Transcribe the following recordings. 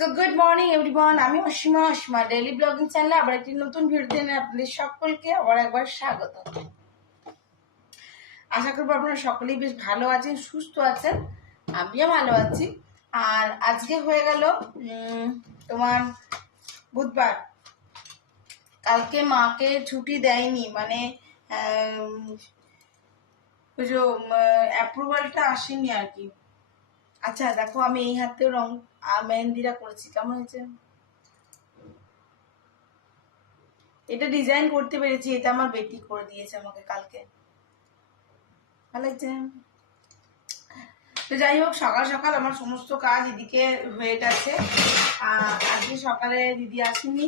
So good morning everyone, আমি Asima daily blogging চ্যানেলে আবার একটি নতুন ভিডিও নিয়ে আপনাদের সকলকে আবার একবার স্বাগত। আশা করবো আপনারা সকলেই বেশ ভালো আছেন, সুস্থ আছেন, আমিও ভালো আছি। আর আজকে হয়ে গেল তোমার বুধবার। কালকে মাকে ছুটি দেয়নি, মানে ওই যে অ্যাপ্রুভালটা আসেনি আর কি। আচ্ছা দেখো, আমি এই হাতে রং মেহেন্দিটা করেছি, কেমন হয়েছে? এটা ডিজাইন করতে পেরেছি, এটা আমার বেটি করে দিয়েছে আমাকে কালকে, ভালো লাগছে। তো যাই হোক, সকাল সকাল আমার সমস্ত কাজ এদিকে হয়ে গেছে। আজকে সকালে দিদি আসেনি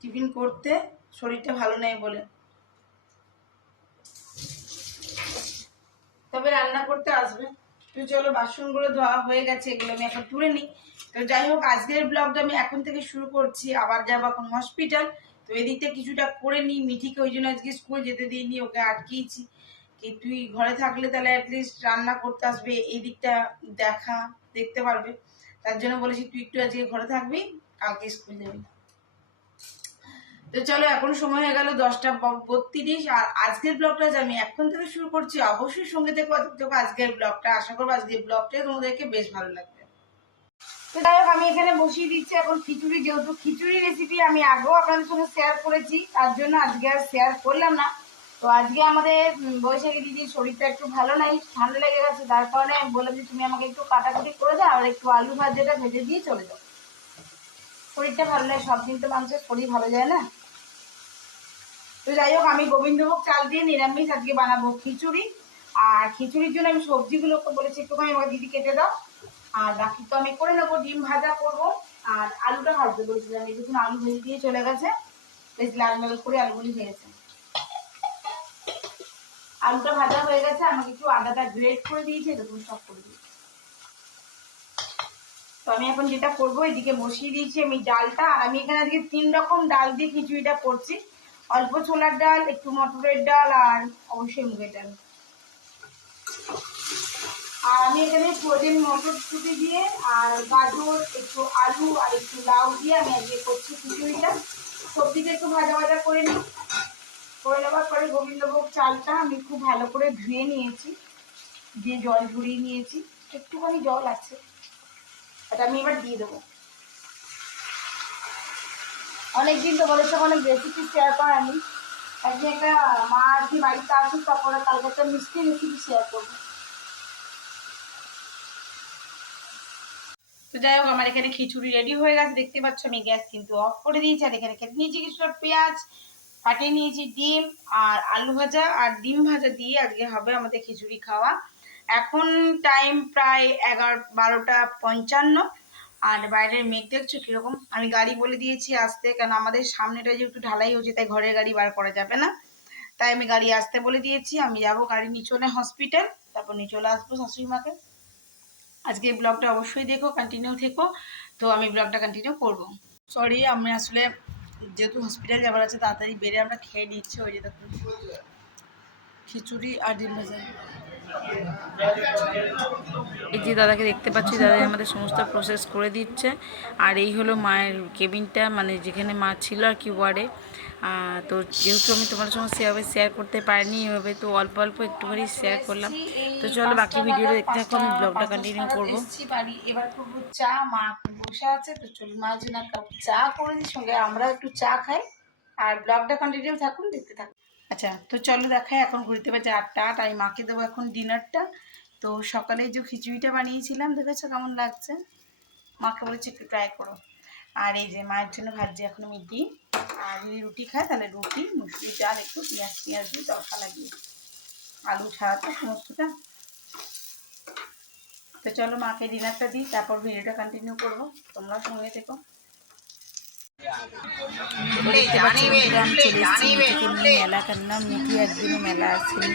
টিফিন করতে, শরীরটা ভালো নেই বলে, তবে রান্না করতে আসবে। তো চলো, বাসনগুলো ধোয়া হয়ে গেছে, এগুলো আমি এখন তুলে নিই। তো যাই হোক, আজকের ব্লগটা আমি এখন থেকে শুরু করছি। আবার যাবো এখন হসপিটাল, তো এদিকটা কিছুটা করে নিই। মিঠিকে ওই জন্য আজকে স্কুল যেতে দিইনি, ওকে আটকিয়েছি কি তুই ঘরে থাকলে তাহলে অ্যাটলিস্ট রান্না করতে আসবে, এই দিকটা দেখতে পারবে। তার জন্য বলেছি তুই একটু আজকে ঘরে থাকবি, কালকে স্কুল যাবি। তো চলো, এখন সময় হয়ে গেল 10:32। আর আজকের ব্লগটা আমি এখন থেকে শুরু করছি, অবশ্যই সঙ্গে থেকে আজকের ব্লগটা। আশা করবো আজকের ব্লগটা তোমাদেরকে বেশ ভালো লাগবে। তো যাই হোক, আমি এখানে বসিয়ে দিচ্ছি এখন খিচুড়ি। যেহেতু খিচুড়ি রেসিপি আমি আগেও আপনাদের সঙ্গে শেয়ার করেছি, তার জন্য আজকে আর শেয়ার করলাম না। তো আজকে আমাদের বৈশাখী দিদির শরীরটা একটু ভালো নাই, ঠান্ডা লেগে গেছে, তার কারণে আমি বললাম যে তুমি আমাকে একটু কাটাকুটি করে দাও আর একটু আলু ভাজাটা ভেজে দিয়ে চলে যাও। শরীরটা ভালো নেই, সব দিন তো মানুষের শরীর ভালো যায় না। তো যাই হোক, আমি গোবিন্দভোগ চাল দিয়ে নিরামিষ আজকে বানাবো খিচুড়ি। আর খিচুড়ির জন্য আমি সবজিগুলোকে বলেছি একটুখানি আমাকে দিদি কেটে দাও, আর বাকি তো আমি করে নেবো। ডিম ভাজা করবো আর আলুটা ভাজতে বলেছিলাম, এই দেখুন আলু ভেজে দিয়ে চলে গেছে, বেশ লাল লাল করে আলুগুলি হয়েছে। আলুটা ভাজা হয়ে গেছে, আমাকে একটু আদাটা গ্রেট করে দিয়েছে, দেখুন সব করে দিয়েছে। তো আমি এখন যেটা করবো, এদিকে বসিয়ে দিয়েছি আমি ডালটা। আর আমি এখানে আজকে 3 রকম ডাল দিয়ে খিচুড়িটা করছি, অল্প ছোলার ডাল, একটু মটরের ডাল আর অবশ্যই মুগের ডাল। আর আমি এখানে ফ্রোজেন মটরশুঁটি দিয়ে আর গাজর, একটু আলু আর একটু লাউ দিয়ে আমি আজকে করছি খিচুড়িটা। সবজিটা একটু ভাজা ভাজা করে নিই, করে নেওয়ার পরে গোবিন্দভোগ চালটা আমি খুব ভালো করে ধুয়ে নিয়েছি, দিয়ে জল ঝরিয়ে নিয়েছি, একটুখানি জল আছে, এটা আমি এবার দিয়ে দেবো। অনেকদিন তোমাদের সঙ্গে অনেক রেসিপি শেয়ার করানি, একদিন একটা মা আর কি বাড়িতে আসুক, তারপরে কালকে একটা মিষ্টি রেসিপি শেয়ার করবো। তো যাই হোক, আমার এখানে খিচুড়ি রেডি হয়ে গেছে, দেখতে পাচ্ছ আমি গ্যাস কিন্তু অফ করে দিয়েছি। আর এখানে কেটে নিয়েছি কিছুটা পেঁয়াজ, ফাটিয়ে নিয়েছি ডিম আর আলু ভাজা আর ডিম ভাজা দিয়ে আজকে হবে আমাদের খিচুড়ি খাওয়া। এখন টাইম প্রায় 12:55। আর বাইরের মেঘ দেখছো কিরকম। আমি গাড়ি বলে দিয়েছি আসতে, কেন আমাদের সামনেটা যেহেতু ঢালাই হচ্ছে, তাই ঘরের গাড়ি বার করা যাবে না, তাই আমি গাড়ি আসতে বলে দিয়েছি। আমি যাবো গাড়ি নিয়ে চলে হসপিটাল, তারপর নিয়ে চলে আসবো শাশুড়ি মাকে। আজকে এই ব্লগটা অবশ্যই দেখো, কন্টিনিউ থেকো। তো আমি ব্লগটা কন্টিনিউ করব। সরি, আমি আসলে যেহেতু হসপিটাল যাবার আছে, তাড়াতাড়ি বেড়ে আমরা খেয়ে নিচ্ছি। ওই যে দেখুন খিচুড়ি আর ডিম ভাজা। এই যে দাদাকে দেখতে পাচ্ছি, দাদাই আমাদের সমস্ত প্রসেস করে দিচ্ছে। আর এই হলো মায়ের কেবিনটা, মানে যেখানে মা ছিল আর কি, ওয়ার্ডে। তো যেহেতু আমি তোমাদের সঙ্গে সেভাবে শেয়ার করতে পারিনি এভাবে, তো অল্প অল্প একটুখানি শেয়ার করলাম। তো চলো বাকি ভিডিওটা দেখতে থাকো, আমি ব্লগটা কন্টিনিউ করবো। এবার করবো চা, মা বসে আছে, তো চলো মার জন্য এক কাপ চা করে দিই, সঙ্গে আমরা একটু চা খাই। আর ব্লগটা কন্টিনিউ থাকুন, দেখতে থাকুন। আচ্ছা, তো চলো দেখাই। এখন ঘুরতে পারছে 8:08, আমি মাকে দেবো এখন ডিনারটা। তো সকালে যে খিচুড়িটা বানিয়েছিলাম, দেখেছো কেমন লাগছে, মাকে বলেছি একটু ট্রাই করো। আর এই যে মায়ের জন্য ভাজছি এখন আমি ডিম, আর যদি রুটি খায় তাহলে রুটি, মুসুরি ডাল, একটু পেঁয়াজ দিয়ে তড়কা লাগিয়ে, আলু ছাড়া তো সমস্তটা। তো চলো মাকে ডিনারটা দিই, তারপর ভিডিওটা কন্টিনিউ করবো, তোমরা সঙ্গে থেকো। দেখতে পাচ্ছি বন্ধুরা, আমি চলে এসেছি মিঠিকে নিয়ে মেলা কান্না। মিঠি একদিনও মেলা আসেনি,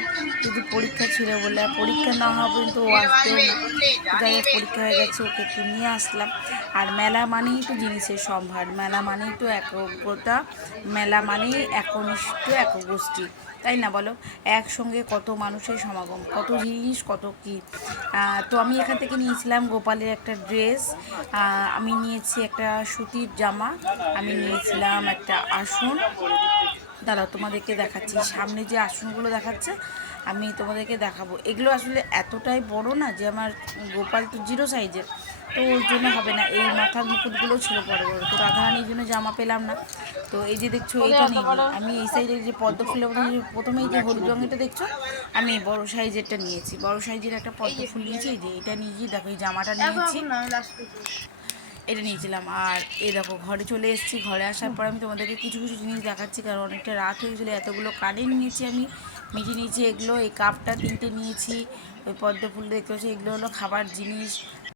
যদি পরীক্ষা ছিল বলে, পরীক্ষা না হওয়া পর্যন্ত ও আসতেও না। যাই হোক, পরীক্ষা হয়ে গেছে, ওকে একটু নিয়ে আসলাম। আর মেলা মানেই তো জিনিসের সম্ভার, মেলা মানেই তো একগ্রতা, মেলা মানেই একনিষ্ঠ একগোষ্ঠী। তাই না বলো? একসঙ্গে কত মানুষের সমাগম, কত জিনিস, কত কি। তো আমি এখান থেকে নিয়েছিলাম গোপালের একটা ড্রেস, আমি নিয়েছি একটা সুতির জামা, আমি নিয়েছিলাম একটা আসন। দাঁড়াও তোমাদেরকে দেখাচ্ছি, সামনে যে আসনগুলো দেখাচ্ছে আমি তোমাদেরকে দেখাবো। এগুলো আসলে এতটাই বড় না যে আমার গোপাল তো 0 সাইজের, তো ওর জন্য হবে না। এই মাথার মুকুটগুলো ছিল বড় বড়, তো রাধারানীর জন্য জামা পেলাম না। তো এই যে দেখছো এইটা নিই, আমি এই সাইজের যে পদ্ম ফুলের মধ্যে যে প্রথমেই যে হলুদ রঙেরটা দেখছো, আমি বড় সাইজেরটা নিয়েছি, বড় সাইজের একটা পদ্ম ফুল নিয়েছি। এই যে এটা নিয়েছি, দেখো এই জামাটা নিয়েছি, এটা নিয়েছিলাম। আর এই দেখো ঘরে চলে এসেছি, ঘরে আসার পর আমি তোমাদেরকে কিছু কিছু জিনিস দেখাচ্ছি, কারণ অনেকটা রাত হয়ে গেছিলো। এতগুলো কানের নিয়েছি আমি, মিঠি নিয়েছি এগুলো, এই কাপটা 3টে নিয়েছি, ওই পদ্ম ফুল দেখতে পাচ্ছি, এগুলো হলো খাবার জিনিস।